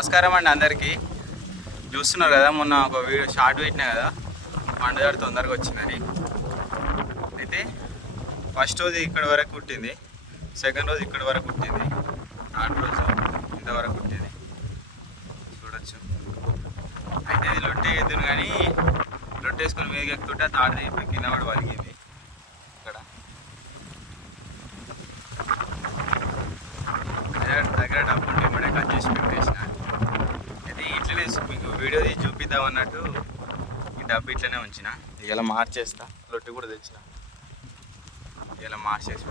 నమస్కారం అండి అందరికీ. చూస్తున్నారు కదా, మొన్న ఒక వీడియో షార్ట్ పెట్టినా కదా, పండుగ తొందరగా వచ్చిందని. అయితే ఫస్ట్ రోజు ఇక్కడ వరకు కుట్టింది, సెకండ్ రోజు ఇక్కడ వరకు కుట్టింది, థర్డ్ రోజు ఇంతవరకు కుట్టింది చూడొచ్చు. అయితే ఇది లొట్టే ఎద్దును కానీ లొట్టేసుకొని మీదకి ఎక్కుతుంటే తాడిది ఇప్పుడు కింద పడి వలిగింది. ఇక్కడ దగ్గర డబ్బు ఉంటే ఇప్పుడే కట్ చేసి పెట్టేసిన. అయితే ఇట్లనే మీకు వీడియో తీసి చూపిద్దాం అన్నట్టు ఈ డబ్బు ఇట్లనే ఉంచిన. ఇలా మార్చేస్తా, లొట్టి కూడా తెచ్చిన, ఇలా మార్చేసి.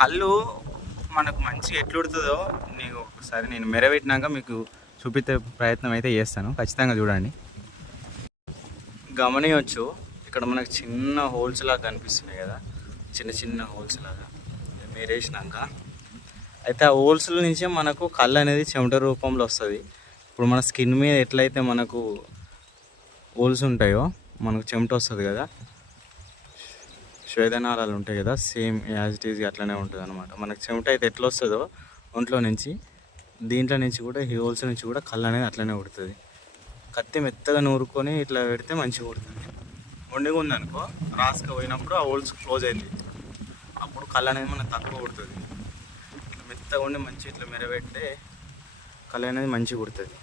కళ్ళు మనకు మంచిగా ఎట్లుడుతుందో నీకు ఒకసారి నేను మెరబెట్టినాక మీకు చూపించే ప్రయత్నం అయితే చేస్తాను, ఖచ్చితంగా చూడండి. గమనించవచ్చు, ఇక్కడ మనకు చిన్న హోల్స్ లాగా కనిపిస్తున్నాయి కదా, చిన్న చిన్న హోల్స్ లాగా మెరేసినాక. అయితే ఆ హోల్స్ల నుంచే మనకు కళ్ళు అనేది చెమట రూపంలో వస్తుంది. ఇప్పుడు మన స్కిన్ మీద ఎట్లయితే మనకు హోల్స్ ఉంటాయో మనకు చెమట వస్తుంది కదా, శ్వేదనాళాలు ఉంటాయి కదా, సేమ్ యాజ్ ఇట్ ఈజ్ అట్లనే ఉంటుంది అనమాట. మనకు చెమట అయితే ఎట్లా వస్తుందో ఒంట్లో నుంచి, దీంట్లో నుంచి కూడా ఈ హోల్స్ నుంచి కూడా కళ్ళు అనేది అట్లనే ఉడుతుంది. కత్తి మెత్తగా నూరుకొని ఇట్లా పెడితే మంచిగా ఉడుతుంది. మొండిగా ఉందనుకో, రాసుకు పోయినప్పుడు ఆ హోల్స్ క్లోజ్ అయింది, అప్పుడు కళ్ళు అనేది మనకు తక్కువ ఉడుతుంది. మెత్తగా ఉండి మంచి ఇట్లా మెరబెడితే కళ్ళు అనేది మంచిగా ఉడుతుంది.